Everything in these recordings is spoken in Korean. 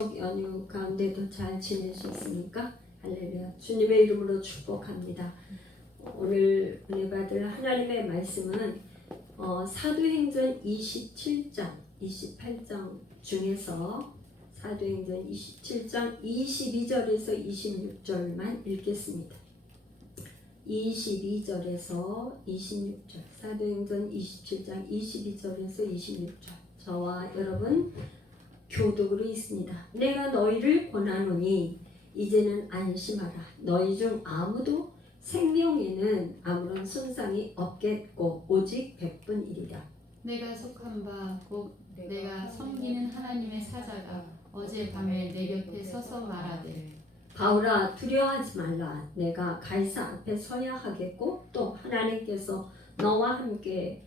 연휴 가운데도 잘 지내셨습니까? 할렐루야. 주님의 이름으로 축복합니다. 오늘 은혜 받을 하나님의 말씀은 사도행전 27장, 28장 중에서 사도행전 27장 22절에서 26절만 읽겠습니다. 22절에서 26절, 사도행전 27장 22절에서 26절. 저와 여러분 교독으로 있습니다. 내가 너희를 권하노니 이제는 안심하라. 너희 중 아무도 생명에는 아무런 손상이 없겠고 오직 100분이리라. 내가 속한 바 곧 내가 섬기는 하나님의 사자가 어젯밤에 내 곁에 서서 말하되 바울아 두려워하지 말라. 내가 가이사 앞에 서야 하겠고 또 하나님께서 너와 함께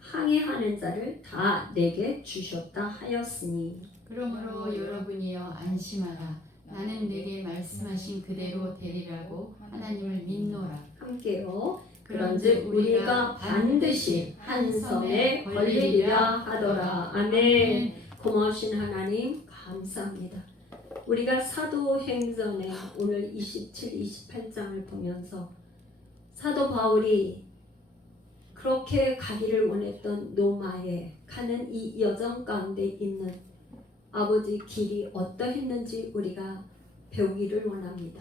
항해하는 자를 다 내게 주셨다 하였으니 그러므로 여러분이여 안심하라. 나는 내게 말씀하신 그대로 되리라고 하나님을 믿노라. 함께요. 그런즉 우리가 반드시 한 섬에 걸리리라 하더라. 아멘. 고마우신 하나님 감사합니다. 우리가 사도행전의 오늘 27, 28장을 보면서 사도 바울이 그렇게 가기를 원했던 로마에 가는 이 여정 가운데 있는 아버지 길이 어떠했는지 우리가 배우기를 원합니다.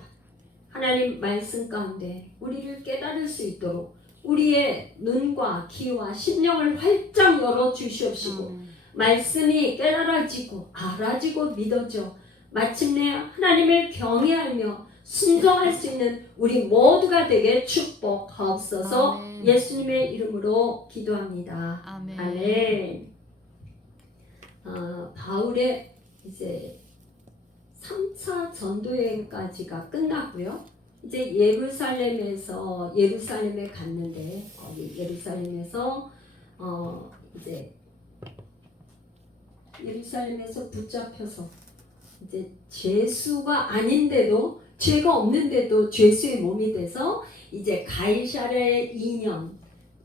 하나님 말씀 가운데 우리를 깨달을 수 있도록 우리의 눈과 귀와 심령을 활짝 열어 주시옵시고 말씀이 깨달아지고 알아지고 믿어져 마침내 하나님을 경외하며 순종할 수 있는 우리 모두가 되게 축복하옵소서. 아멘. 예수님의 이름으로 기도합니다. 아멘. 아멘. 바울의 이제 3차 전도여행까지가 끝났고요. 이제 예루살렘에 갔는데 예루살렘에서 붙잡혀서 이제 죄수가 아닌데도 죄가 없는데도 죄수의 몸이 돼서 이제 가이사랴에 2년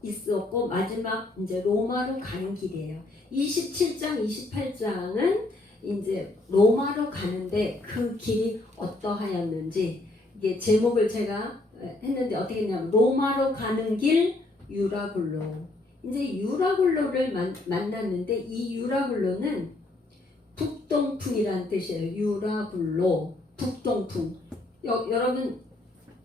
있었고 마지막 이제 로마로 가는 길이에요. 27장, 28장은 이제 로마로 가는데 그 길이 어떠하였는지 이게 제목을 제가 했는데 어떻게 했냐면 로마로 가는 길 유라굴로. 이제 유라굴로를 만났는데 이 유라굴로는 북동풍이라는 뜻이에요. 유라굴로, 북동풍. 여러분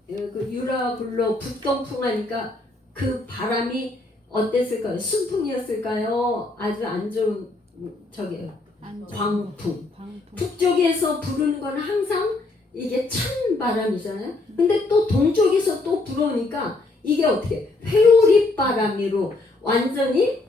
그 유라굴로 북동풍 하니까 그 바람이 어땠을까요? 순풍이었을까요? 아주 안 좋은 광풍. 북쪽에서 부르는 건 항상 이게 찬 바람이잖아요. 근데 또 동쪽에서 또 불어오니까 이게 어떻게 회오리 바람으로 완전히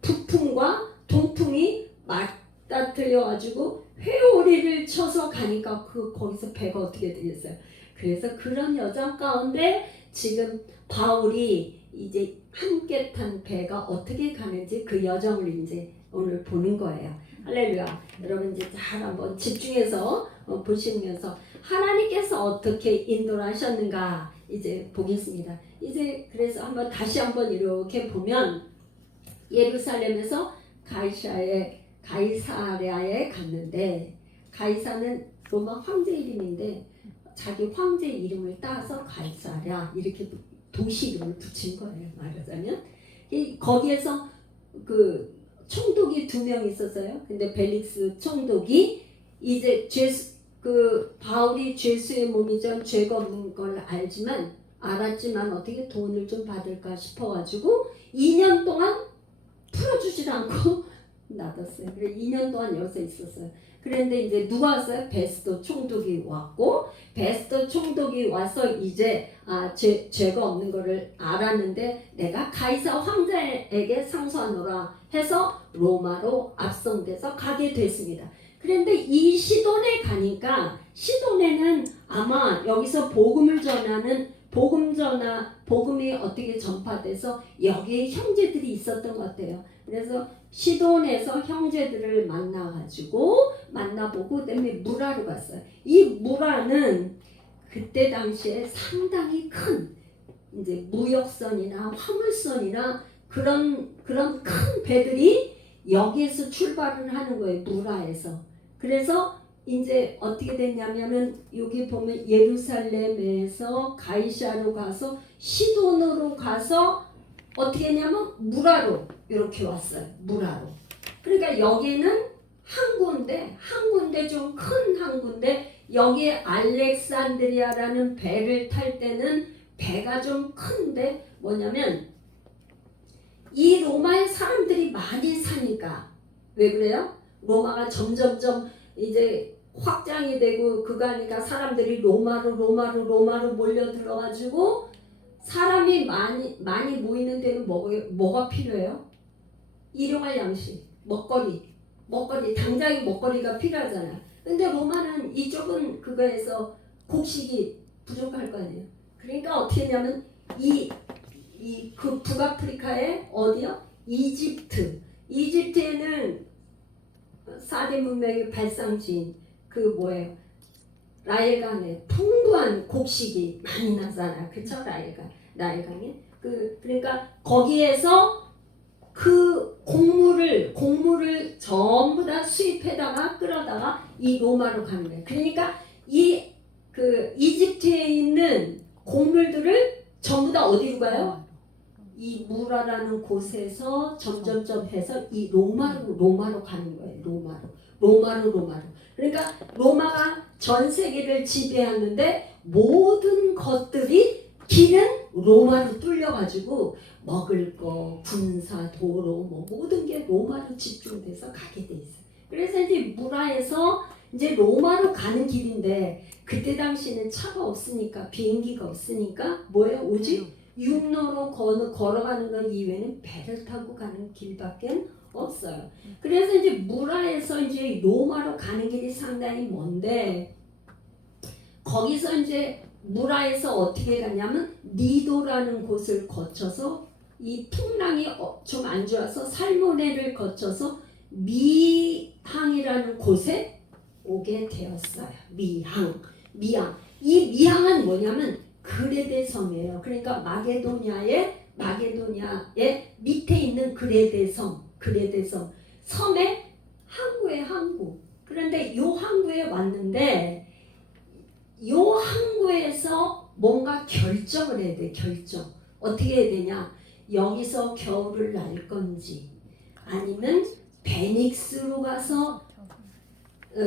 북풍과 동풍이 맞닥뜨려가지고 회오리를 쳐서 가니까 거기서 배가 어떻게 되겠어요? 그래서 그런 여정 가운데 지금 바울이 이제 함께 탄 배가 어떻게 가는지 그 여정을 이제 오늘 보는 거예요. 할렐루야. 여러분 이제 잘 한번 집중해서 보시면서 하나님께서 어떻게 인도를 하셨는가 이제 보겠습니다. 이제 그래서 다시 한번 이렇게 보면 예루살렘에서 가이사랴에 갔는데 가이사는 로마 황제 이름인데 자기 황제 이름을 따서 가이사랴 이렇게 도시 이름을 붙인 거예요. 말하자면 거기에서 그 총독이 2명 있었어요. 근데 벨릭스 총독이 이제 바울이 죄수의 몸이죠. 죄가 없는 걸 알았지만 어떻게 돈을 좀 받을까 싶어가지고 2년 동안 풀어주질 않고 놔뒀어요. 그래서 2년 동안 여기서 있었어요. 그런데 이제 누가 왔어요? 베스도 총독이 왔고 베스도 총독이 와서 이제 죄가 없는 거를 알았는데 내가 가이사 황제에게 상소하노라 해서 로마로 압송돼서 가게 됐습니다. 그런데 이 시돈에 가니까 시돈에는 아마 여기서 복음을 전하는 복음이 어떻게 전파돼서 여기에 형제들이 있었던 것 같아요. 그래서 시돈에서 형제들을 만나보고 그다음에 무라로 갔어요. 이 무라는 그때 당시에 상당히 큰 이제 무역선이나 화물선이나 그런 큰 배들이 여기에서 출발을 하는 거예요. 무라에서. 그래서 이제 어떻게 됐냐면은 여기 보면 예루살렘에서 가이사로 가서 시돈으로 가서 어떻게 했냐면 무라로 이렇게 왔어요. 무라로. 그러니까 여기는 항구인데 좀 큰 항구인데 여기에 알렉산드리아라는 배를 탈 때는 배가 좀 큰데 뭐냐면 이 로마에 사람들이 많이 사니까 왜 그래요? 로마가 점점점 이제 확장이 되고 그거니까 사람들이 로마로 몰려 들어가지고 사람이 많이 모이는 데는 뭐가 필요해요? 일용할 양식, 먹거리 당장의 먹거리가 필요하잖아요. 근데 로마는 이쪽은 그거에서 곡식이 부족할 거 아니에요. 그러니까 어떻게 했냐면 그 북아프리카에 어디요? 이집트에는 4대 문명의 발상지인 그 뭐예요? 나일강에 풍부한 곡식이 많이 나잖아요. 그쵸? 나일강에. 그러니까 거기에서 그 곡물을 전부 다 수입해다가 끌어다가 이 로마로 가는 거예요. 그러니까 그 이집트에 있는 곡물들을 전부 다 어디로 가요? 이 무라라는 곳에서 점점점 해서 이 로마로 가는 거예요. 로마로. 그러니까 로마가 전 세계를 지배하는데 모든 것들이 길은 로마로 뚫려가지고 먹을 거, 군사, 도로 뭐 모든 게 로마로 집중돼서 가게 돼 있어요. 그래서 이제 무라에서 이제 로마로 가는 길인데 그때 당시에는 차가 없으니까 비행기가 없으니까 뭐예요? 오직 육로로 걸어가는 것 이외에는 배를 타고 가는 길밖에 없어요. 그래서 이제 무라에서 이제 로마로 가는 길이 상당히 먼데 거기서 이제 무라에서 어떻게 가냐면 니도라는 곳을 거쳐서 이 풍랑이 좀 안 좋아서 살모네를 거쳐서 미항이라는 곳에 오게 되었어요. 미항. 이 미항은 뭐냐면 그레데 섬이에요. 그러니까 마게도니아의 밑에 있는 그레데 섬. 섬의 항구. 그런데 요 항구에 왔는데 요 항구에서 뭔가 결정을 해야 돼. 어떻게 해야 되냐? 여기서 겨울을 날 건지 아니면 베닉스로 가서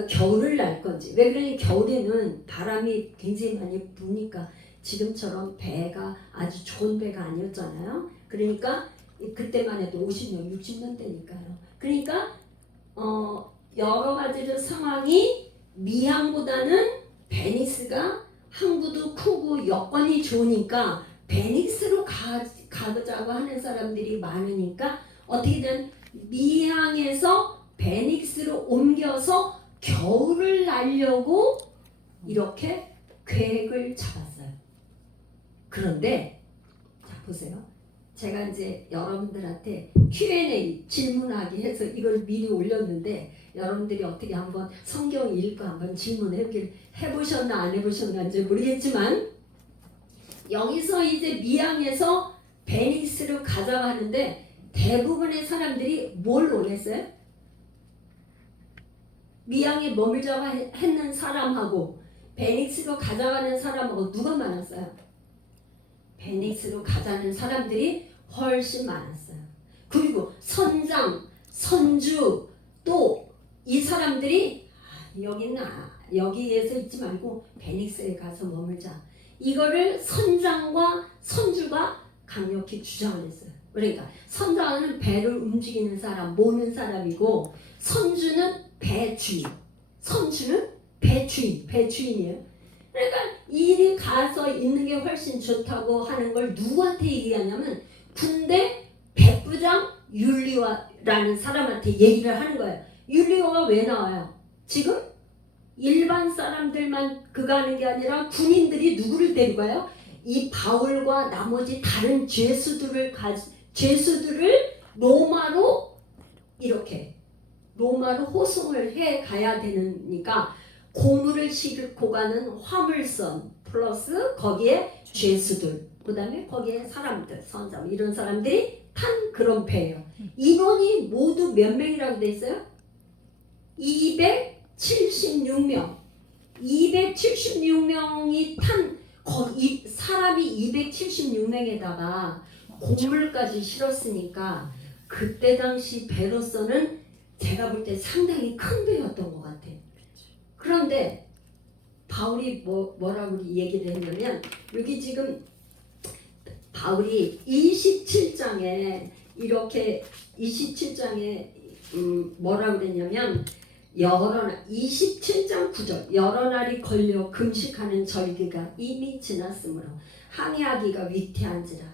겨울을 날 건지. 왜 그러니 겨울에는 바람이 굉장히 많이 부니까 지금처럼 배가 아주 좋은 배가 아니었잖아요. 그러니까 그때만 해도 50년, 60년 대니까요. 그러니까 여러 가지로 상황이 미항보다는 베니스가 항구도 크고 여건이 좋으니까 베니스로 가자고 하는 사람들이 많으니까 어떻게든 미항에서 베니스로 옮겨서 겨울을 날려고 이렇게 계획을 잡았어요. 그런데 자 보세요. 제가 이제 여러분들한테 Q&A 질문하기 해서 이걸 미리 올렸는데 여러분들이 어떻게 한번 성경 읽고 한번 해보셨나 안 해보셨는지 모르겠지만 여기서 이제 미항에서 베니스로 가자고 하는데 대부분의 사람들이 뭘 원했어요? 미항에 머물자고 했는 사람하고 베니스로 가자는 사람하고 누가 많았어요? 베니스로 가자는 사람들이 훨씬 많았어요. 그리고 선장, 선주 또 이 사람들이 여기에서 있지 말고 베니스에 가서 머물자. 이거를 선장과 선주가 강력히 주장을 했어요. 그러니까 선장은 배를 움직이는 사람, 모는 사람이고 선주는 배주인. 배주인이에요. 그러니까 이리 가서 있는 게 훨씬 좋다고 하는 걸 누구한테 얘기하냐면 군대 백부장 율리와라는 사람한테 얘기를 하는 거예요. 율리와가 왜 나와요? 지금 일반 사람들만 그가 하는 게 아니라 군인들이 누구를 데리고 가요? 이 바울과 나머지 다른 죄수들을 로마로 호송을 해 가야 되니까 고물을 싣고 가는 화물선 플러스 거기에 죄수들 그 다음에 거기에 사람들 선장 이런 사람들이 탄 그런 배예요. 인원이 모두 몇 명이라고 돼 있어요? 276명, 276명이 사람이 276명에다가 곡물까지 실었으니까 그때 당시 배로서는 제가 볼 때 상당히 큰 배였던 것 같아요. 그런데 바울이 뭐라고 얘기를 했냐면, 여기 지금 바울이 27장에 이렇게 27장에 뭐라고 그랬냐면 27장 9절, 여러 날이 걸려 금식하는 절기가 이미 지났으므로 항해하기가 위태한지라.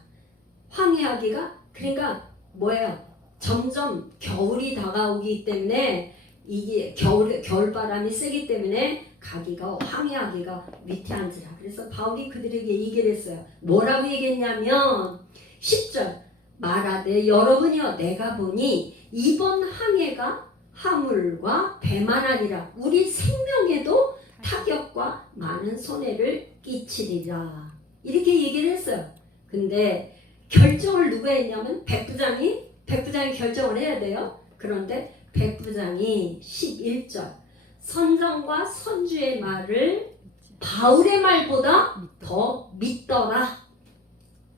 항해하기가 그러니까 뭐예요? 점점 겨울이 다가오기 때문에, 이게 겨울바람이 세기 때문에 항해하기가 위태한지라. 그래서 바울이 그들에게 얘기를 했어요. 뭐라고 얘기했냐면 10절, 말하되 여러분이여, 내가 보니 이번 항해가 화물과 배만 아니라 우리 생명에도 타격과 많은 손해를 끼치리라. 이렇게 얘기를 했어요. 근데 결정을 누가 했냐면 백부장이 결정을 해야 돼요. 그런데 백부장이 11절, 선장과 선주의 말을 바울의 말보다 더 믿더라.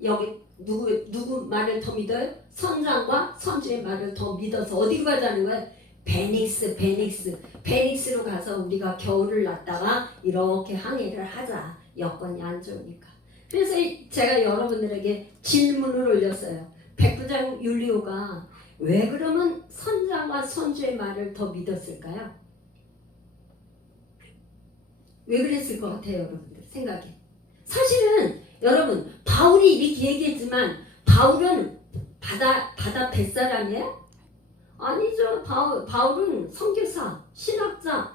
여기 누구 말을 더 믿어요? 선장과 선주의 말을 더 믿어서 어디로 가자는 거예요? 베닉스로 가서 우리가 겨울을 났다가 이렇게 항해를 하자. 여건이 안 좋으니까. 그래서 제가 여러분들에게 질문을 올렸어요. 백부장 율리오가 왜 그러면 선장과 선주의 말을 더 믿었을까요? 왜 그랬을 것 같아요, 여러분들 생각에? 사실은 여러분, 바울이 이렇게 얘기했지만 바울은 바다 뱃사람이에요? 아니죠. 바울은 선교사, 신학자,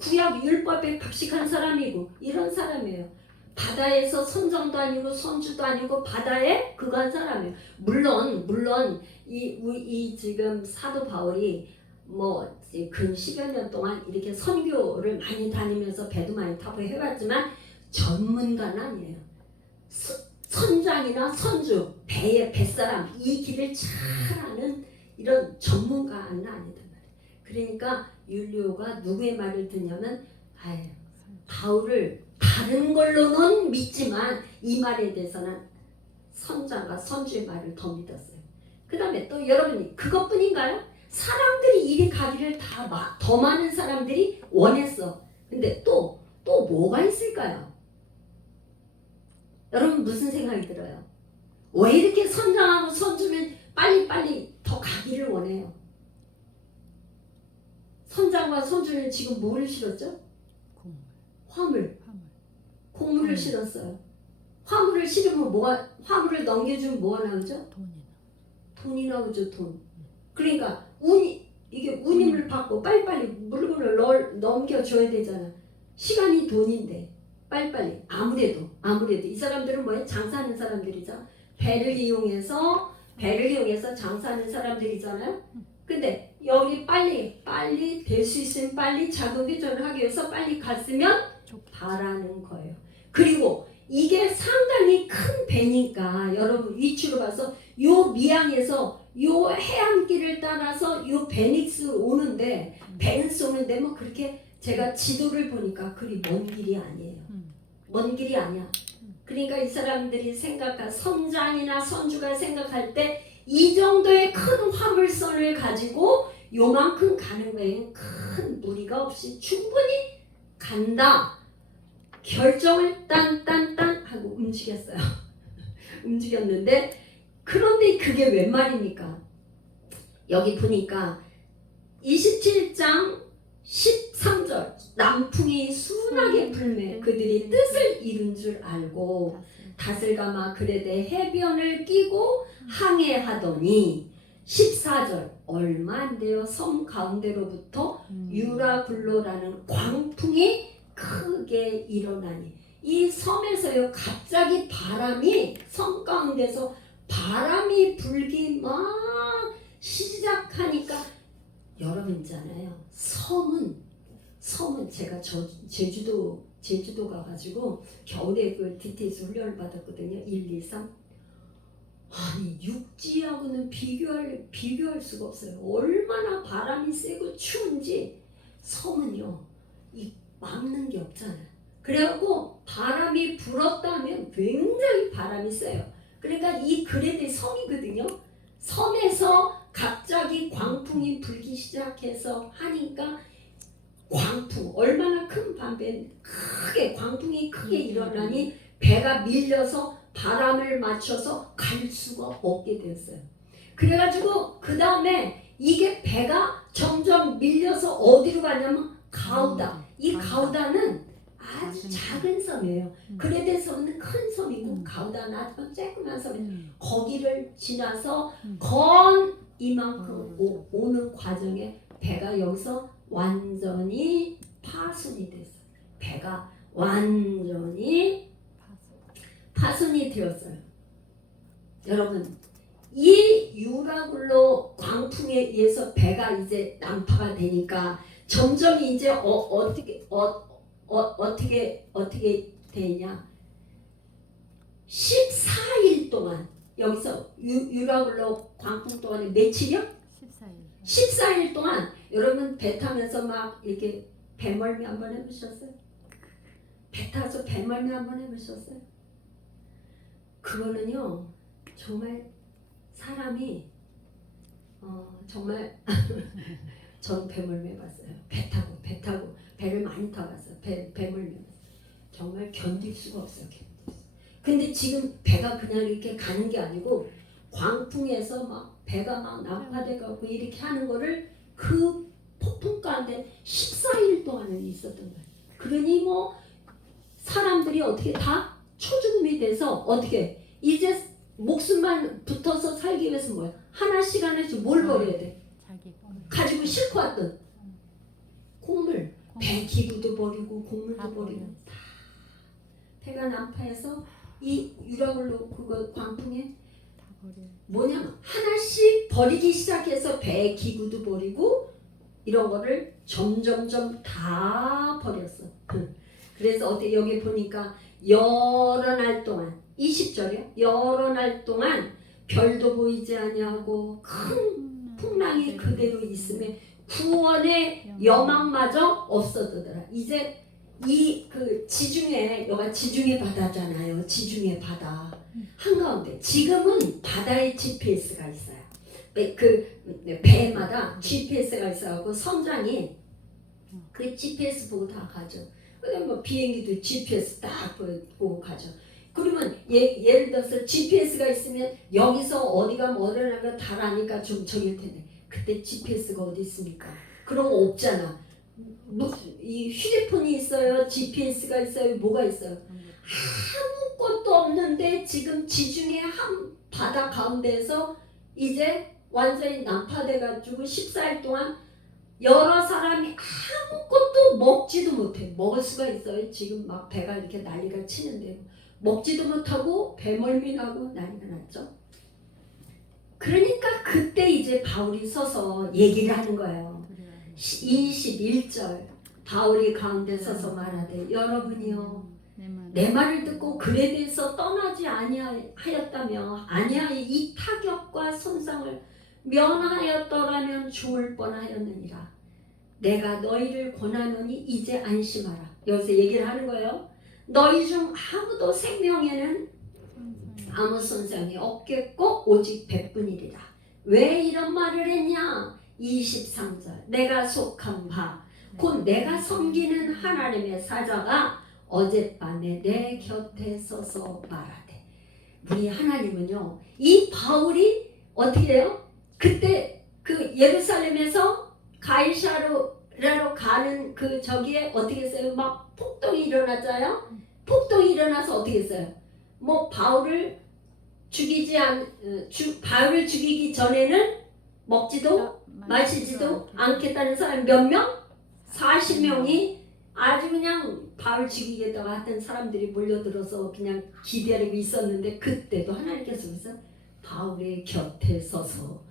구약 율법에 박식한 사람이고 이런 사람이에요. 바다에서 선장도 아니고 선주도 아니고 바다에 그거 한 사람이에요. 물론 이 지금 사도 바울이 근 10여 년 동안 이렇게 선교를 많이 다니면서 배도 많이 타고 해봤지만 전문가는 아니에요. 선장이나 선주, 뱃사람, 이 길을 잘 아는 이런 전문가는 아니단 말이에요. 그러니까 율리오가 누구의 말을 듣냐면, 바울을 다른 걸로는 믿지만 이 말에 대해서는 선장과 선주의 말을 더 믿었어요. 그 다음에 또 여러분이 그것뿐인가요? 사람들이 이리 가기를 더 많은 사람들이 원했어. 근데 또 뭐가 있을까요? 여러분 무슨 생각이 들어요? 왜 이렇게 선장하고 선주는 빨리 더 가기를 원해요? 선장과 선주는 지금 뭐를 실었죠? 화물. 곡물을 실었어요. 화물을 실으면 화물을 넘겨주면 뭐가 나오죠? 돈이 나오죠, 돈. 그러니까 운임을 받고 빨리빨리 물건을 넘겨줘야 되잖아. 시간이 돈인데 빨리빨리. 아무래도 이 사람들은 뭐예요? 장사하는 사람들이죠. 배를 이용해서 장사하는 사람들이잖아요. 근데 여기 빨리 될 수 있으면 빨리 자동 회전을 하기 위해서 빨리 갔으면 바라는 거예요. 그리고 이게 상당히 큰 배니까 여러분 위치로 봐서 요 미항에서 요 해안길을 따라서 요 베닉스 오는데 뭐 그렇게 제가 지도를 보니까 그리 먼 길이 아니에요. 먼 길이 아니야. 그러니까 이 사람들이 선장이나 선주가 생각할 때 이 정도의 큰 화물선을 가지고 요만큼 가는 거에는 큰 무리가 없이 충분히 간다. 결정을 딴 하고 움직였어요. 움직였는데 그런데 그게 웬 말입니까? 여기 보니까 27장 13절, 남풍이 순하게 불매 그들이 뜻을 이룬 줄 알고 다슬가마 그레데 해변을 끼고 항해하더니 14절, 얼마 안 돼요. 섬 가운데로부터 유라굴로라는 광풍이 크게 일어나니, 이 섬에서요 갑자기 섬 가운데서 바람이 불기 막 시작하니까, 여러분 있잖아요, 섬은 제가 제주도 가가지고 겨울에 그 DTS 훈련을 받았거든요. 1, 2, 3. 아니 육지하고는 비교할 수가 없어요. 얼마나 바람이 세고 추운지. 섬은요 이 막는 게 없잖아요. 그래갖고 바람이 불었다면 굉장히 바람이 세요. 그러니까 이 그레데 섬이거든요. 섬에서 갑자기 광풍이 불기 시작해서 하니까 광풍, 얼마나 큰 밤에 크게 광풍이 크게 일어나니 배가 밀려서 바람을 맞춰서 갈 수가 없게 되었어요. 그래가지고 그 다음에 이게 배가 점점 밀려서 어디로 가냐면 가우다. 이 가우다는 아주 작은 섬이에요. 그레데 섬은 큰 섬이고 가우다는 아주 조그만 섬이에요. 거기를 지나서 건 이만큼 오는 과정에 배가 여기서 완전히 파손이 됐어요. 배가 완전히 파손이 되었어요. 여러분, 이 유라굴로 광풍에 의해서 배가 이제 난파가 되니까 점점 이제 어떻게 되냐? 14일 동안 여기서 유라굴로 광풍 동안에 며칠이요? 14일. 14일 동안 여러분 배 타면서 막 이렇게 배멀미 한번 해보셨어요? 배 타서 배멀미 한번 해보셨어요? 그거는요 정말 사람이 정말 전 배멀미 해봤어요. 배 타고 배를 많이 타봤어요. 배멀미 해봤어요. 정말 견딜 수가 없어요. 근데 지금 배가 그냥 이렇게 가는 게 아니고 광풍에서 막 배가 막 난파돼가고 이렇게 하는 거를 그 폭풍 가운데 14일 동안은 있었던 거예요. 그러니 뭐 사람들이 어떻게 다 초죽음이 돼서 어떻게 이제 목숨만 붙어서 살기 위해서 뭐야? 하나씩 뭘 버려야 돼? 가지고 싣고 왔던 곡물, 배 기구도 버리고 곡물도 버리고 다 배가 난파해서 이 유라굴로 그거 광풍에 뭐냐면 하나씩 버리기 시작해서 배 기구도 버리고 이런 거를 점점점 다 버렸어. 그래서 어때 여기 보니까 여러 날 동안 20절이요. 여러 날 동안 별도 보이지 아니하고 큰 풍랑이 그대로 있음에 구원의 여망마저 없어지더라. 이제 이 그 지중해 여가 지중해 바다잖아요. 지중해 바다 한가운데 지금은 바다에 GPS가 있어요. 그 배마다 GPS가 있어갖고 선장이 그 GPS 보고 다 가죠. 그다음 뭐 비행기도 GPS 딱 보고 가죠. 그러면 예를 들어서 GPS가 있으면 여기서 어디가 뭐라는 다 아니까 좀 저길 텐데 그때 GPS가 어디 있습니까? 그런 거 없잖아. 이 휴대폰이 있어요. GPS가 있어요. 뭐가 있어요? 아무것도 없는데 지금 지중해 한 바다 가운데에서 이제 완전히 난파돼가지고 14일 동안 여러 사람이 아무것도 먹지도 못해. 먹을 수가 있어요. 지금 막 배가 이렇게 난리가 치는데 먹지도 못하고 배멀미 나고 난리가 났죠. 그러니까 그때 이제 바울이 서서 얘기를 하는 거예요. 21절 바울이 가운데 서서 말하되 여러분이요 내 말을 듣고 그레데에서 떠나지 아니하였다며 아니하여 이 타격과 손상을 면하였더라면 좋을 뻔하였느니라. 내가 너희를 권하노니 이제 안심하라. 여기서 얘기를 하는 거예요. 너희 중 아무도 생명에는 아무 손상이 없겠고 오직 백분이리라. 왜 이런 말을 했냐? 23절 내가 속한 바 곧 내가 섬기는 하나님의 사자가 어젯밤에 내 곁에 서서 말하되. 우리 하나님은요 이 바울이 어떻게 해요? 그때 그 예루살렘에서 가이사랴로 가는 그 저기에 어떻게 했어요? 막 폭동이 일어났잖아요. 폭동이 일어나서 어떻게 했어요? 뭐 바울을 바울을 죽이기 전에는 먹지도 마시지도 않겠다는 사람 몇 명? 40명이 아주 그냥 바울 죽이겠다고 하던 사람들이 몰려들어서 그냥 기다리고 있었는데 그때도 하나님께서 그래서 바울의 곁에 서서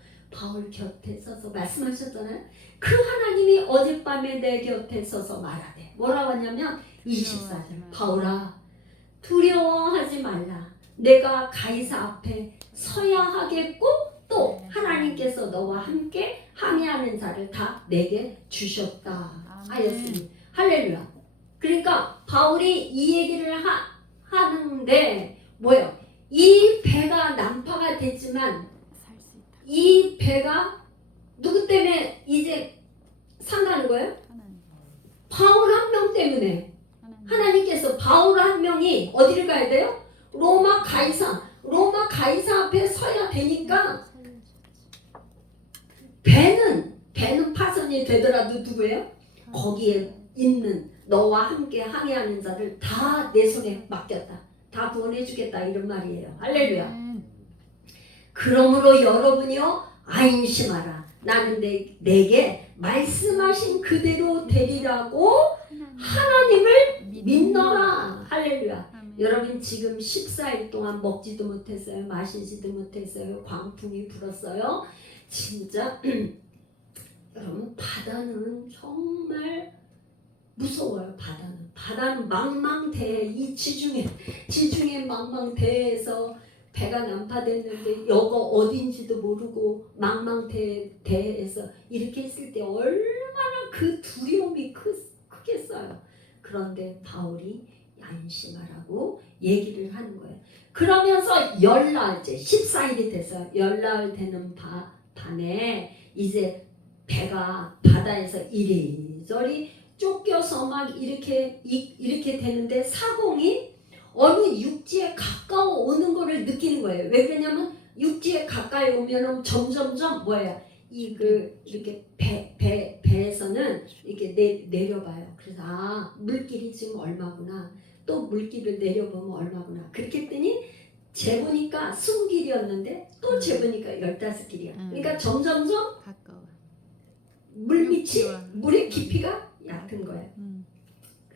말씀하셨잖아요. 그 하나님이 어젯밤에 내 곁에 서서 말하되 뭐라고 하냐면 24절 바울아 두려워하지 말라. 내가 가이사 앞에 서야 하겠고 또 하나님께서 너와 함께 항해하는 자를 다 내게 주셨다. 하였으니 할렐루야. 그러니까 바울이 이 얘기를 하는데 뭐예요? 이 배가 난파가 됐지만 이 배가 누구 때문에 이제 산다는 거예요? 바울 한 명 때문에. 하나님께서 바울 한 명이 어디를 가야 돼요? 로마 가이사 앞에 서야 되니까 배는 파손이 되더라도 누구예요? 거기에 있는 너와 함께 항해하는 자를 다 내 손에 맡겼다. 다 구원해 주겠다 이런 말이에요. 할렐루야. 그러므로 여러분이요 안심하라. 나는 내게 말씀하신 그대로 되리라고 하나님을 믿노라. 할렐루야. 여러분 지금 14일 동안 먹지도 못했어요. 마시지도 못했어요. 광풍이 불었어요. 진짜 여러분 바다는 정말 무서워요. 바다는 망망대해. 이 지중해 망망대해에서 배가 난파됐는데 여거 어딘지도 모르고 망망대해에서 이렇게 했을 때 얼마나 그 두려움이 크겠어요. 그런데 바울이 안심하라고 얘기를 하는 거예요. 그러면서 열나흘째 14일이 돼서 열나흘 되는 밤에 이제 배가 바다에서 이리저리 쫓겨서 막 이렇게 되는데 사공이 어느 육지에 가까워 오는 거를 느끼는 거예요. 왜 그러냐면 육지에 가까이 오면은 점점점 이렇게 배에서는 이렇게 내려봐요. 그래서 물길이 지금 얼마구나. 또 물길을 내려보면 얼마구나. 그렇게 했더니 재보니까 20길이었는데 또 재보니까 15길이야. 그러니까 점점점 가까워. 물의 깊이가 얕은 거예요.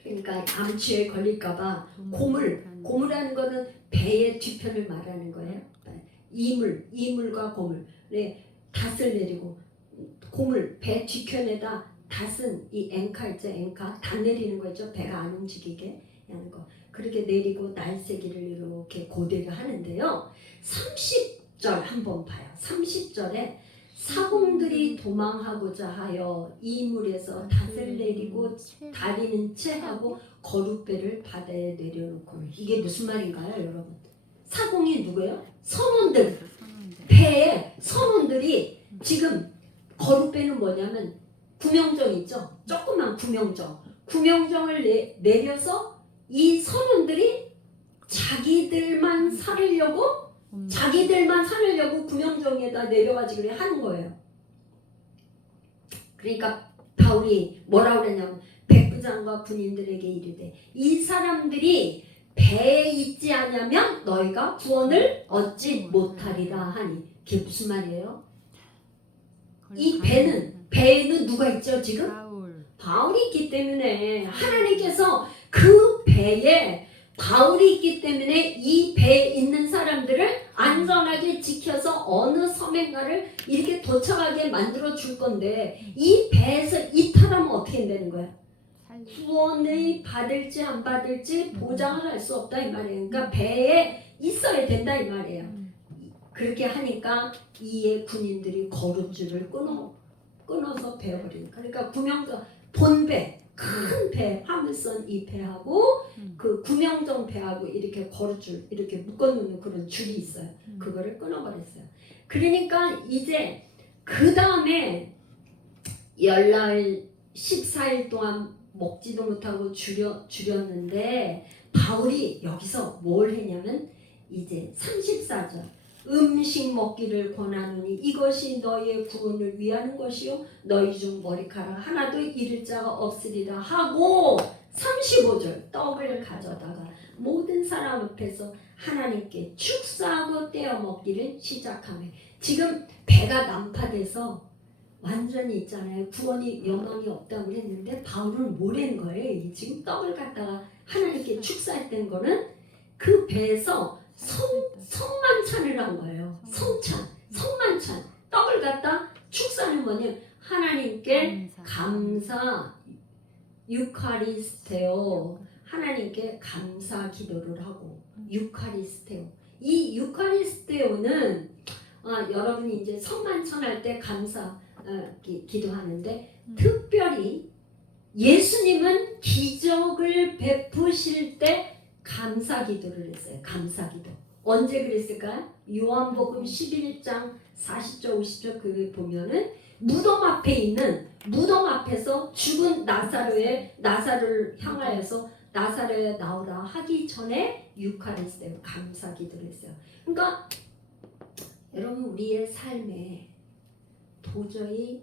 그러니까 암초에 걸릴까봐 고물하는 거는 배의 뒤편을 말하는 거예요. 이물과 고물. 네, 닷을 내리고 배 뒤편에다 닷은 이 앵카 있죠, 앵카 닷 내리는 거 있죠, 배가 안 움직이게 하는 거. 그렇게 내리고 날새기를 이렇게 고대를 하는데요. 30절 한번 봐요. 30절에 사공들이 도망하고자 하여 이물에서 닷을 내리고 다리는 채하고 거룻배를 바다에 내려놓고. 이게 무슨 말인가요, 여러분? 사공이 누구예요? 선원들. 배에 선원들이 지금 거룻배는 뭐냐면 구명정 있죠? 조그만 구명정을 내려서 이 선원들이 자기들만 살으려고 구명정에다 내려가지고 하는 거예요. 그러니까 바울이 뭐라고 그랬냐면 백부장과 군인들에게 이르되 이 사람들이 배에 있지 않으면 너희가 구원을 얻지 못하리라 하니. 그게 무슨 말이에요? 이 배에는 누가 있죠 지금? 바울이 있기 때문에 하나님께서 그 배에 바울이 있기 때문에 이 배에 있는 사람들을 안전하게 지켜서 어느 섬인가를 이렇게 도착하게 만들어 줄 건데 이 배에서 이탈하면 어떻게 되는 거야? 구원을 받을지 안 받을지 보장을 할 수 없다 이 말이에요. 그러니까 배에 있어야 된다 이 말이에요. 그렇게 하니까 이에 군인들이 거룻줄을 끊어서 베어버리는. 그러니까 구명정 본배 큰 배, 화물선 이 배하고 그 구명정 배하고 이렇게 거룻줄 이렇게 묶어놓는 그런 줄이 있어요. 그거를 끊어버렸어요. 그러니까 이제 그 다음에 열날 14일 동안 먹지도 못하고 줄였는데 바울이 여기서 뭘 했냐면 이제 34절 음식 먹기를 권하노니 이것이 너희의 구원을 위하는 것이요 너희 중 머리카락 하나도 잃을 자가 없으리라 하고 35절 떡을 가져다가 모든 사람 앞에서 하나님께 축사하고 떼어 먹기를 시작하며. 지금 배가 난파돼서 완전히 있잖아요. 구원이 영광이 없다고 했는데 바울은 뭐라는 거예요? 지금 떡을 갖다가 하나님께 축사했던 거는 그 배에서 성만찬을 한 거예요. 성만찬. 떡을 갖다 축사는 뭐냐? 하나님께 감사 유카리스테오. 하나님께 감사 기도를 하고 유카리스테오. 이 유카리스테오는 여러분이 이제 성만찬 할 때 감사 기도하는데 특별히 예수님은 기적을 베푸실 때 감사기도를 했어요. 감사기도. 언제 그랬을까요? 요한복음 11장 40절 50절 그 보면은 무덤 앞에 있는 무덤 앞에서 죽은 나사로를 향하여서 나사로에 나오라 하기 전에 유카리스트에 감사기도를 했어요. 그러니까 여러분 우리의 삶에 도저히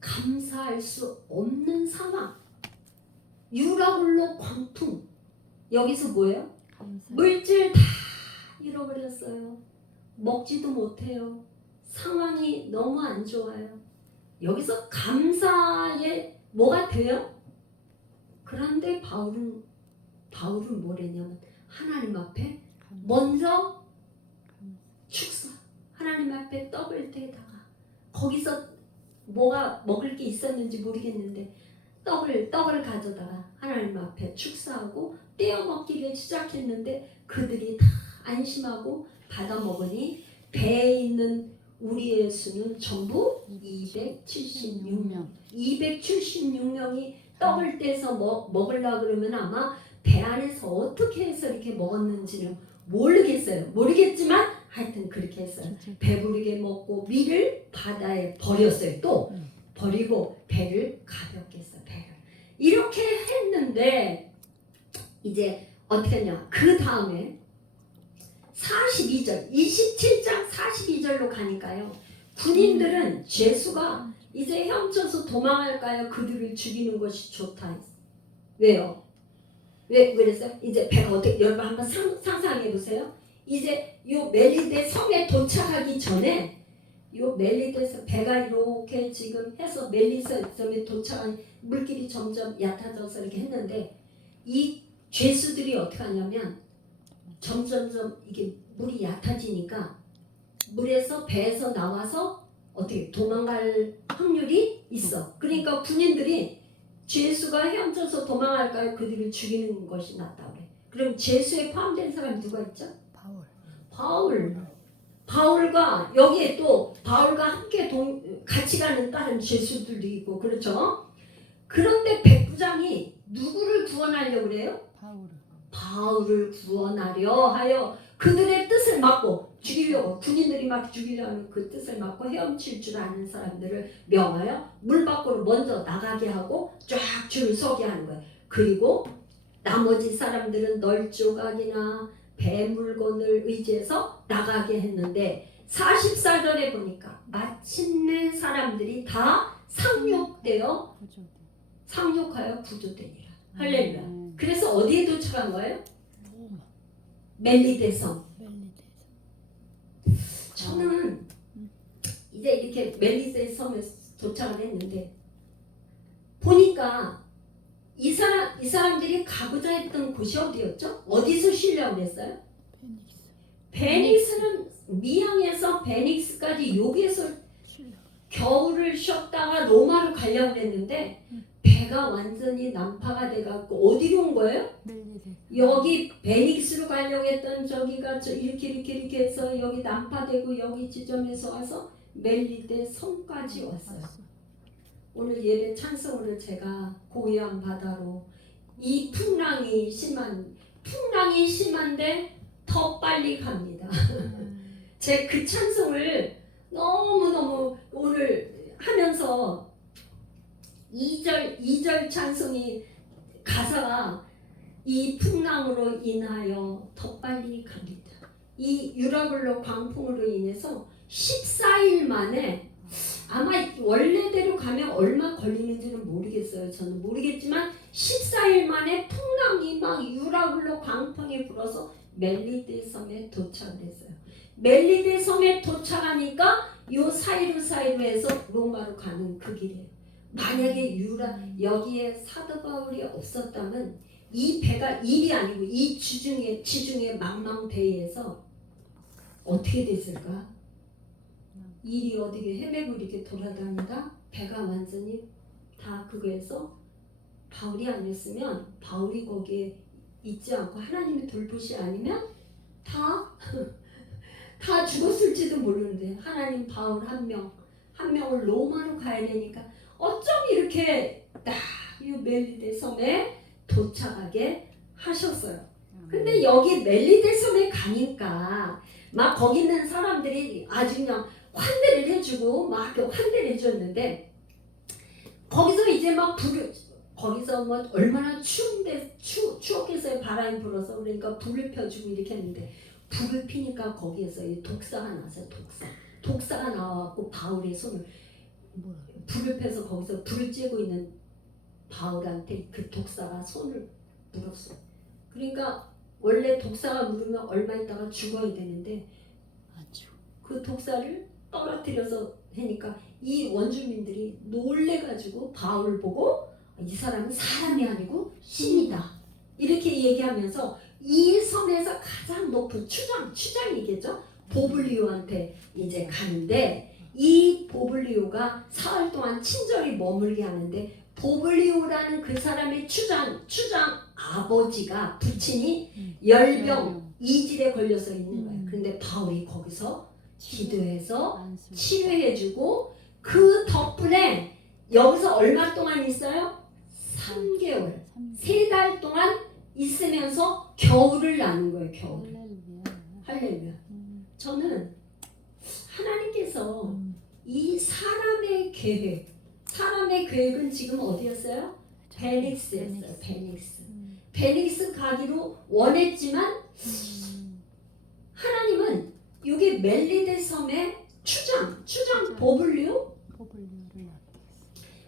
감사할 수 없는 상황, 유라굴로 광풍, 여기서 뭐예요? 물질 다 잃어버렸어요. 먹지도 못해요. 상황이 너무 안 좋아요. 여기서 감사에 뭐가 돼요? 그런데 바울은 뭐랬냐면 하나님 앞에 먼저 축사, 하나님 앞에 떡을 떼다가 거기서 뭐가 먹을 게 있었는지 모르겠는데 떡을 가져다가 하나님 앞에 축사하고 떼어 먹기를 시작했는데 그들이 다 안심하고 받아 먹으니 배에 있는 우리의 수는 전부 276명이 떡을 떼서 먹으려고 그러면 아마 배 안에서 어떻게 해서 이렇게 먹었는지는 모르겠지만 하여튼 그렇게 했어요. 배부르게 먹고 밀을 바다에 버렸어요. 또 버리고 배를 가볍게 했어요. 배를 이렇게 했는데 이제 어떻게 했냐, 그 다음에 42절 27장 42절로 가니까요, 군인들은 죄수가 이제 헤엄쳐서 도망할까요? 그들을 죽이는 것이 좋다. 왜요? 왜 그랬어요? 이제 배가 어떻게, 여러분 한번 상상해 보세요. 이제 요 멜리데 섬에 도착하기 전에 요 멜리데에서 배가 이렇게 지금 해서 멜리데 섬에 도착한 물길이 점점 얕아져서 이렇게 했는데 이 죄수들이 어떻게 하냐면 점점점 이게 물이 얕아지니까 물에서 배에서 나와서 어떻게 도망갈 확률이 있어. 그러니까 군인들이 죄수가 헤엄쳐서 도망할까요? 그들을 죽이는 것이 낫다 그래. 그럼 죄수에 포함된 사람이 누가 있죠? 바울과 여기에 또 바울과 함께 같이 가는 다른 죄수들도 있고 그렇죠. 그런데 백부장이 누구를 구원하려고 그래요? 바울을 구원하려 하여 그들의 뜻을 막고 죽이려고, 군인들이 막 죽이려는 그 뜻을 막고 헤엄칠 줄 아는 사람들을 명하여 물 밖으로 먼저 나가게 하고 쫙 줄을 서게 하는 거예요. 그리고 나머지 사람들은 널조각이나 배 물건을 의지해서 나가게 했는데 44절에 보니까 마침내 사람들이 다 상륙하여 구조되니라. 할렐루야. 그래서 어디에 도착한 거예요? 멜리데 섬. 저는 이제 이렇게 멜리데 섬에 도착을 했는데 보니까 이 사람들이 가고자 했던 곳이 어디였죠? 어디서 쉬려고 했어요? 베닉스는 미항에서 베닉스까지 여기에서 겨울을 쉬었다가 로마로 가려고 했는데 배가 완전히 난파가 돼갖고 어디로 온 거예요? 여기 베닉스로 가려고 했던 저기가 이렇게 해서 여기 난파되고 여기 지점에서 와서 멜리데 섬까지 왔어요. 오늘 예배 찬송으로 제가 고요한 바다로, 이 풍랑이 심한데 더 빨리 갑니다. 제 그 찬송을 너무너무 오늘 하면서 2절 찬송이 가사가 이 풍랑으로 인하여 더 빨리 갑니다. 이 유라굴로 광풍으로 인해서 14일 만에, 아마 원래대로 가면 얼마 걸리는지는 모르겠어요. 저는 모르겠지만 14일 만에 풍랑이 막 유라굴로 광풍이 불어서 멜리데 섬에 도착을 했어요. 멜리데 섬에 도착하니까 요 사이로에서 로마로 가는 그 길이에요. 만약에 여기에 사도 바울이 없었다면 이 배가 일이 아니고 이 지중해 망망대해에서 어떻게 됐을까? 일이 어디게 헤매고 이렇게 돌아다니다 배가 완전히 다 그거에서 바울이 아니었으면, 바울이 거기에 있지 않고 하나님의 돌보시 아니면 다 죽었을지도 모르는데 하나님 바울 한 명을 로마로 가야 되니까 어쩜 이렇게 딱 이 멜리데 섬에 도착하게 하셨어요. 근데 여기 멜리데 섬에 가니까 막 거기 있는 사람들이 아주 그냥 환대를 해주고 막 환대를 해줬는데 거기서 이제 막 거기서 뭐 얼마나 추운데 추웠겠어요. 바람이 불어서. 그러니까 불을 펴주고 이렇게 했는데 불을 피니까 거기에서 이 독사가 나서 독사가 나와갖고 바울의 손을 불을 펴서 거기서 불을 쬐고 있는 바울한테 그 독사가 손을 물었어. 그러니까 원래 독사가 물으면 얼마 있다가 죽어야 되는데 그 독사를 떨어뜨려서 하니까 이 원주민들이 놀래가지고 바울을 보고 이 사람은 사람이 아니고 신이다 이렇게 얘기하면서 이 섬에서 가장 높은 추장이겠죠. 보블리오한테 이제 가는데 이 보블리오가 사흘 동안 친절히 머물게 하는데 보블리오라는 그 사람의 추장 아버지가 부친이 열병 이질에 걸려서 있는 거예요. 그런데 바울이 거기서 기도해서 치료해주고 그 덕분에 여기서 얼마 동안 있어요? 3개월 3달 동안 있으면서 겨울을 나는 거예요. 겨울. 할렐루야. 저는 하나님께서 이 사람의 계획은 지금 어디였어요? 베닉스였어요. 베닉스 가기로 원했지만 하나님은 여기 멜리데 섬의 추장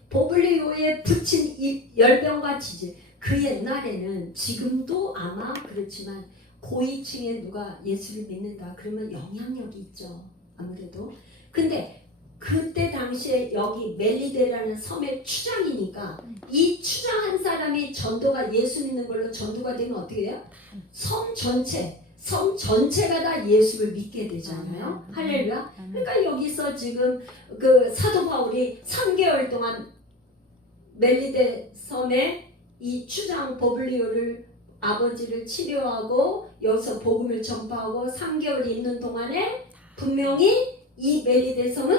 보블리오의 부친 이 열병과 지질. 그 옛날에는 지금도 아마 그렇지만 고위층에 누가 예수를 믿는다 그러면 영향력이 있죠. 아무래도. 근데 그때 당시에 여기 멜리데라는 섬의 추장이니까 이 추장한 사람이 전도가 예수 믿는 걸로 전도가 되면 어떻게 해요? 섬 전체가 다 예수를 믿게 되잖아요. 할렐루야. 그러니까 여기서 지금 그 사도 바울이 3개월 동안 멜리데 섬에 이 추장 보블리오를 아버지를 치료하고 여기서 복음을 전파하고 3개월 있는 동안에 분명히 이 멜리데 섬은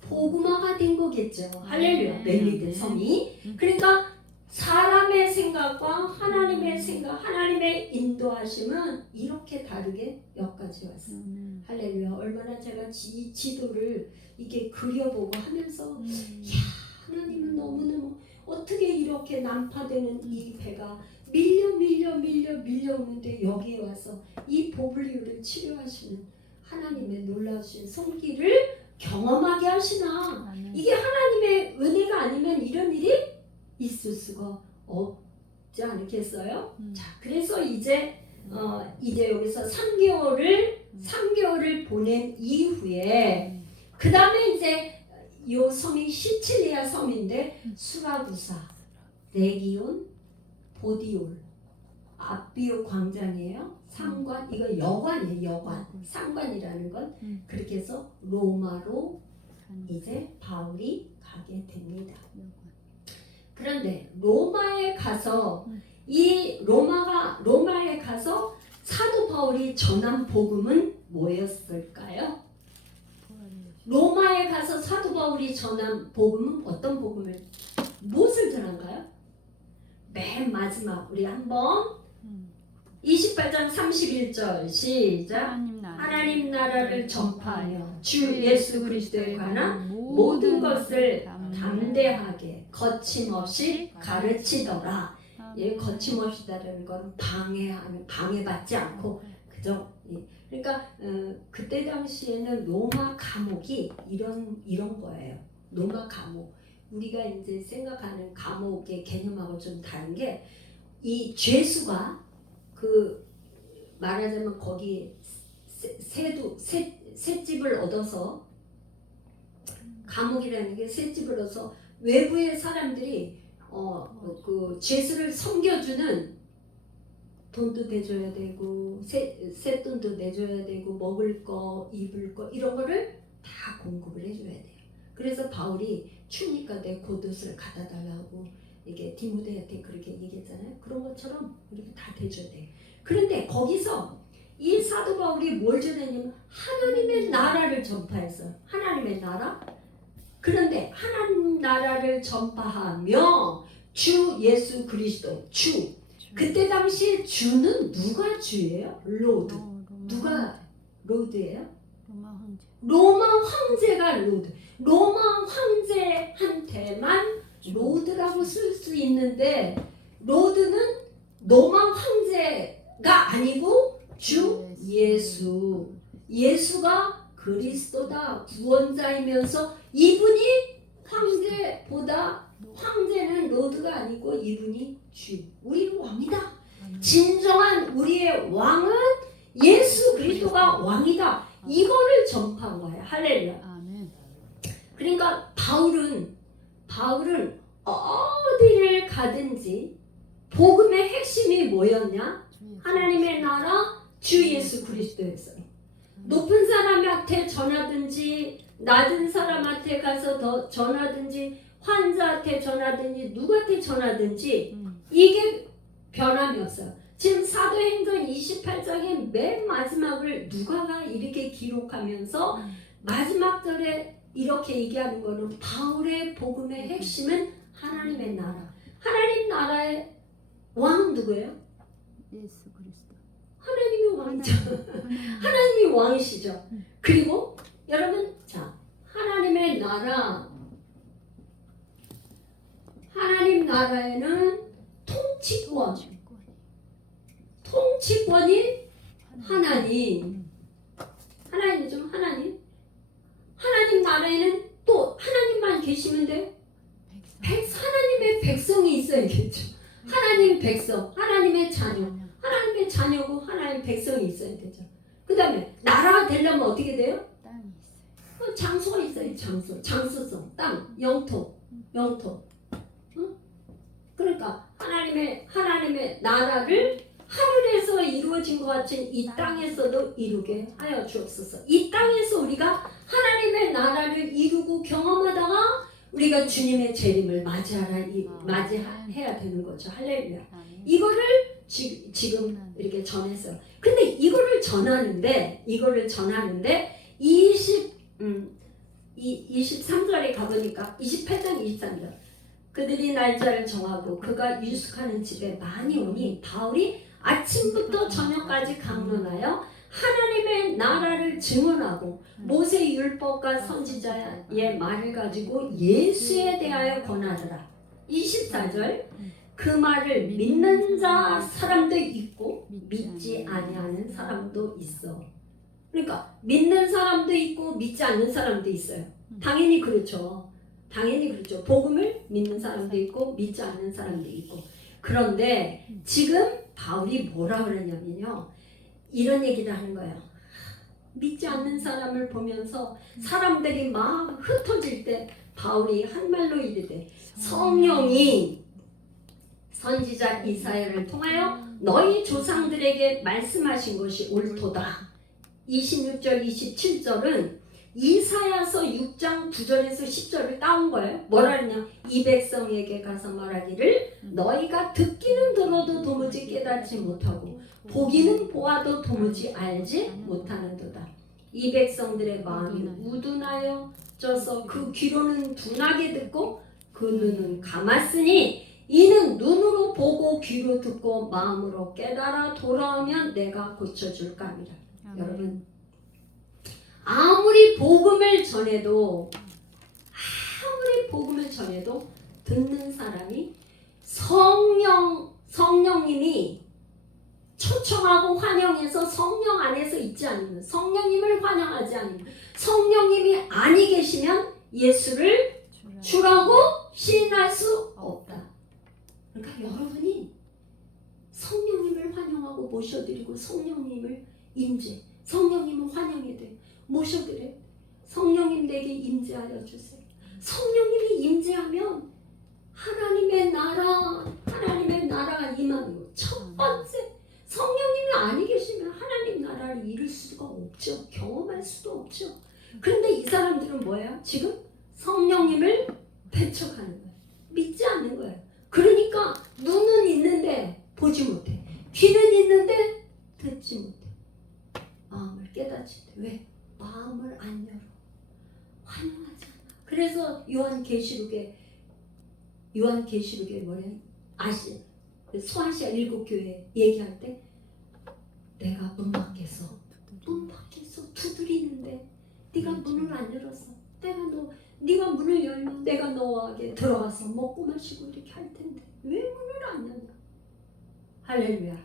복음화가 된 거겠죠. 할렐루야. 멜리데 섬이. 그러니까 사람의 생각과 하나님의 생각, 하나님의 인도하심은 이렇게 다르게 여기까지 왔어요. 할렐루야. 얼마나 제가 이 지도를 이렇게 그려보고 하면서 이야, 하나님은 너무너무 어떻게 이렇게 난파되는 이 배가 밀려오는데 여기에 와서 이 보블리오를 치료하시는 하나님의 놀라우신 손길을 경험하게 하시나. 이게 하나님의 은혜가 아니면 이런 일이 있을 수가 없지 않겠어요? 자, 그래서 이제 여기서 3개월을 보낸 이후에 그 다음에 이제 요 섬이 시칠리아 섬인데 수라구사, 레기온, 보디올, 아비오 광장이에요. 상관, 이거 여관이에요. 상관이라는 건. 그렇게 해서 로마로 이제 바울이 가게 됩니다. 그런데 로마에 가서 로마에 가서 사도 바울이 전한 복음은 뭐였을까요? 로마에 가서 사도 바울이 전한 복음은 어떤 복음을 무엇을 전한가요? 맨 마지막 우리 한번 28장 31절 시작. 하나님 나라를 전파하며 주 예수 그리스도에 관한 모든 것을 담대하게 거침없이 가르치더라. 예, 거침없이다라는 건 방해받지 않고 그죠? 예. 그러니까 그때 당시에는 로마 감옥이 이런 거예요. 로마 감옥. 우리가 이제 생각하는 감옥의 개념하고 좀 다른 게 이 죄수가 그 말하자면 거기 셋집을 얻어서 감옥이라는 게 셋집을 얻어서 외부의 사람들이 그 죄수를 섬겨주는 돈도 내줘야 되고 셋돈도 내줘야 되고 먹을 거 입을 거 이런 거를 다 공급을 해줘야 돼요. 그래서 바울이 추우니까 내 겉옷을 갖다 달라고 이게 디모데한테 그렇게 얘기했잖아요. 그런 것처럼 이렇게 다 대줘야 돼요. 그런데 거기서 이 사도 바울이 뭘 전했냐면 하나님의 나라를 전파했어요. 하나님의 나라. 그런데 하나님 나라를 전파하며 주 예수 그리스도 주. 그때 당시에 주는 누가 주예요? 로드. 누가 로드예요? 로마 황제가 로드. 로마 황제한테만 로드라고 쓸 수 있는데 로드는 로마 황제가 아니고 주 예수. 예수가 그리스도다. 구원자이면서 이분이 황제보다 황제는 로드가 아니고 이분이 주. 우리 왕이다. 진정한 우리의 왕은 예수 그리스도가 왕이다. 이거를 전파한 거예요. 할렐루야. 아멘. 그러니까 바울은 어디를 가든지 복음의 핵심이 뭐였냐? 하나님의 나라 주 예수 그리스도였어요. 높은 사람한테 전하든지 낮은 사람한테 가서 더 전하든지 환자한테 전하든지 누구한테 전하든지 이게 변함이 없어요. 지금 사도행전 28장의 맨 마지막을 누가가 이렇게 기록하면서 마지막 절에 이렇게 얘기하는 거는 바울의 복음의 핵심은 하나님의 나라. 하나님 나라의 왕은 누구예요? 예수 그리스도. 하나님이 왕이죠. 하나님이 왕이시죠. 그리고 여러분 자 하나님의 나라 하나님 나라에는 통치권이 하나님. 하나님이죠. 하나님 나라에는 또 하나님만 계시면 돼요. 하나님의 백성이 있어야겠죠. 하나님 백성, 하나님의 자녀, 하나님의 자녀고 하나님의 백성이 있어야 되죠. 그 다음에 나라가 되려면 어떻게 돼요? 땅이 있어요. 장소가 있어요. 장소성, 땅, 영토. 응? 그러니까 하나님의 나라를 하늘에서 이루어진 것 같은 이 땅에서도 이루게 하여 주옵소서. 이 땅에서 우리가 하나님의 나라를 이루고 경험하다가 우리가 주님의 재림을 맞이해야 되는 거죠. 할렐루야. 이거를 지금 이렇게 전했어요. 근데 이거를 전하는데 23절에 가보니까 28장 23절 그들이 날짜를 정하고 그가 유숙하는 집에 많이 오니 바울이 아침부터 저녁까지 강론하여 하나님의 나라를 증언하고 모세 율법과 선지자의 말을 가지고 예수에 대하여 권하더라. 24절 그 말을 믿는 사람도 있고 믿지 아니하는 사람도 있어. 그러니까 믿는 사람도 있고 믿지 않는 사람도 있어요. 당연히 그렇죠. 복음을 믿는 사람도 있고 믿지 않는 사람도 있고. 그런데 지금 바울이 뭐라 그러냐면요. 이런 얘기를 하는 거예요. 믿지 않는 사람을 보면서 사람들이 막 흩어질 때 바울이 한 말로 이르되 성령이 선지자 이사야를 통하여 너희 조상들에게 말씀하신 것이 옳도다. 26절 27절은 이사야서 6장 9절에서 10절을 따온 거예요. 뭐라 그러냐? 이 백성에게 가서 말하기를 너희가 듣기는 들어도 도무지 깨닫지 못하고 보기는 보아도 도무지 알지 못하는도다. 이 백성들의 마음이 우둔하여 쪄서 그 귀로는 둔하게 듣고 그 눈은 감았으니 이는 눈으로 보고 귀로 듣고 마음으로 깨달아 돌아오면 내가 고쳐줄까 합니다. 여러분 아무리 복음을 전해도 듣는 사람이 성령님이 초청하고 환영해서 성령 안에서 있지 않으면 성령님을 환영하지 않으면 성령님이 아니 계시면 예수를 주라고 시인할 수 없다. 그러니까 여러분이 성령님을 환영하고 모셔드리고 성령님을 성령님을 환영해야 돼요. 모셔드려. 성령님 내게 임재하여 주세요. 성령님이 임재하면 하나님의 나라가 임하는 거. 첫 번째 성령님이 아니 계시면 하나님 나라를 이룰 수가 없죠. 경험할 수도 없죠. 그런데 이 사람들은 뭐예요? 지금 성령님을 배척하는 거예요. 믿지 않는 거예요. 그러니까 눈은 있는데 보지 못해. 귀는 있는데 듣지 못해. 마음을 깨닫지 못해. 왜? 마음을 안 열어. 환영하지 않아. 그래서 요한 계시록에 뭐래? 소아시아 7교회 얘기할 때 내가 문 밖에서 두드리는데 네가 문을 안 열었어. 네가 문을 열면 내가 너에게 들어가서 먹고 마시고 이렇게 할 텐데 왜 문을 안 여냐? 할렐루야.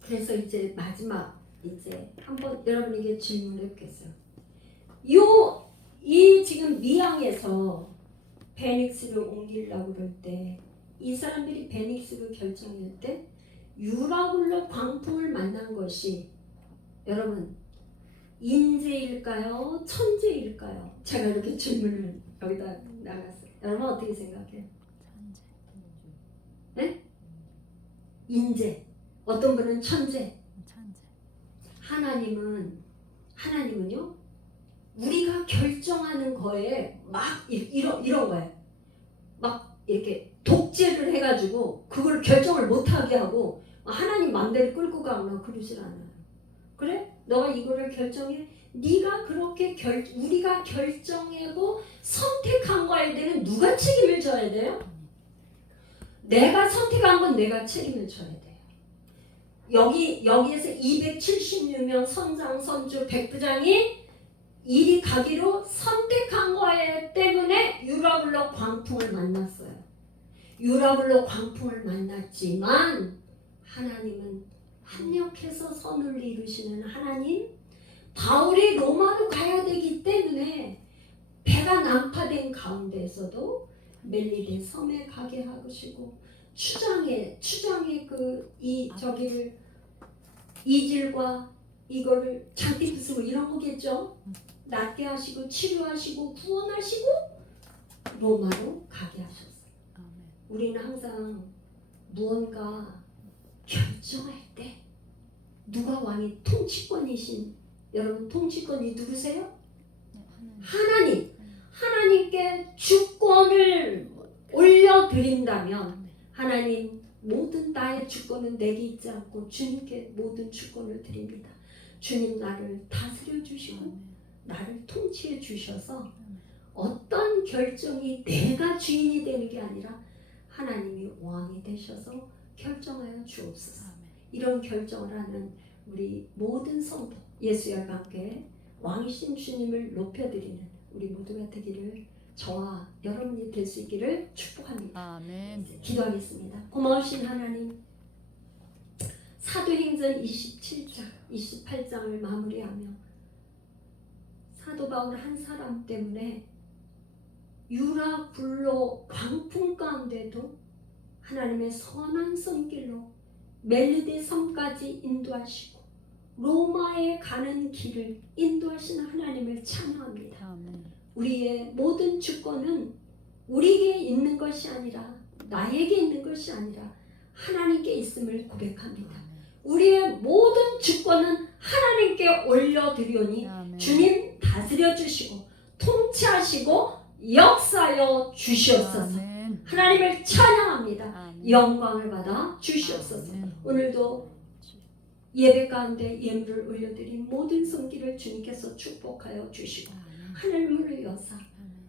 그래서 이제 마지막 이제 한번 여러분에게 질문을 해보겠어요. 이 지금 미양에서 베닉스를 옮기려고 그럴 때 이 사람들이 베닉스를 결정할 때 유라굴로 광풍을 만난 것이 여러분 인재일까요? 천재일까요? 제가 이렇게 질문을 여기다 나갔어요. 여러분 어떻게 생각해요? 네? 인재. 어떤 분은 천재. 하나님은요 우리가 결정하는 거에 막 이런 거예요. 막 이렇게 독재를 해가지고 그걸 결정을 못하게 하고 하나님 맘대로 끌고 가거나 그러질 않아요. 그래? 너가 이거를 결정해. 네가 그렇게 우리가 결정하고 선택한 거에 대해서 누가 책임을 져야 돼요? 내가 선택한 건 내가 책임을 져야 돼요. 여기에서 276명 선장, 선주, 백부장이 이리 가기로 선택한 거에 때문에 유라굴로 광풍을 만났어요. 유라굴로 광풍을 만났지만 하나님은 합력해서 선을 이루시는 하나님, 바울이 로마로 가야 되기 때문에 배가 난파된 가운데에서도 멜리데 섬에 가게 하시고 추장의 저기를 이질과 이거를 장기 부수고 이런 거겠죠. 낫게 하시고 치료하시고 구원하시고 로마로 가게 하셨어요. 우리는 항상 무언가 결정할 때 누가 왕이 통치권이신 여러분 통치권이 누구세요? 하나님께 주권을 올려드린다면 하나님 모든 나의 주권은 내게 있지 않고 주님께 모든 주권을 드립니다. 주님 나를 다스려 주시고 나를 통치해 주셔서 어떤 결정이 내가 주인이 되는 게 아니라 하나님이 왕이 되셔서 결정하여 주옵소서. 이런 결정을 하는 우리 모든 성도 예수 열방교회 왕이신 주님을 높여드리는 우리 모두가 되기를 저와 여러분이 될 수 있기를 축복합니다. 아멘. 기도하겠습니다. 고마우신 하나님, 사도행전 27장, 28장을 마무리하며 사도 바울 한 사람 때문에 유라굴로 광풍 가운데도 하나님의 선한 손길로 멜리데 섬까지 인도하시고 로마에 가는 길을 인도하시는 하나님을 찬양합니다. 아멘. 우리의 모든 주권은 우리에게 있는 것이 아니라 나에게 있는 것이 아니라 하나님께 있음을 고백합니다. 우리의 모든 주권은 하나님께 올려드리오니 아멘. 주님 다스려 주시고 통치하시고 역사하여 주시옵소서. 아멘. 하나님을 찬양합니다. 아멘. 영광을 받아 주시옵소서. 아멘. 오늘도 예배 가운데 예물을 올려드린 모든 손길을 주님께서 축복하여 주시고 하늘문을 여사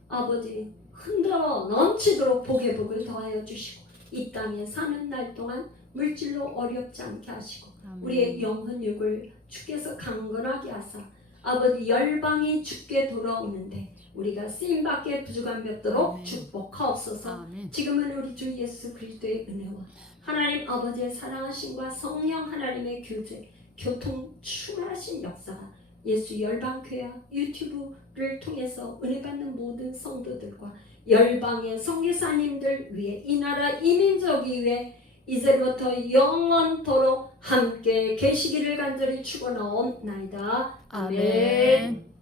아버지 흔들어 넘치도록 복의 복을 더하여 주시고 이 땅에 사는 날 동안 물질로 어렵지 않게 하시고 우리의 영혼 육을 주께서 강건하게 하사 아버지 열방이 주께 돌아오는데 우리가 쓰임받게 부족함이 없도록 아멘. 축복하옵소서. 아멘. 지금은 우리 주 예수 그리스도의 은혜와 하나님 아버지의 사랑하심과 성령 하나님의 교제 교통 충만하신 역사가 예수 열방교회와 유튜브를 통해서 은혜 받는 모든 성도들과 열방의 선교사님들 위해 이 나라 이 민족 위에 이제부터 영원토록 함께 계시기를 간절히 축원하옵나이다. 아멘.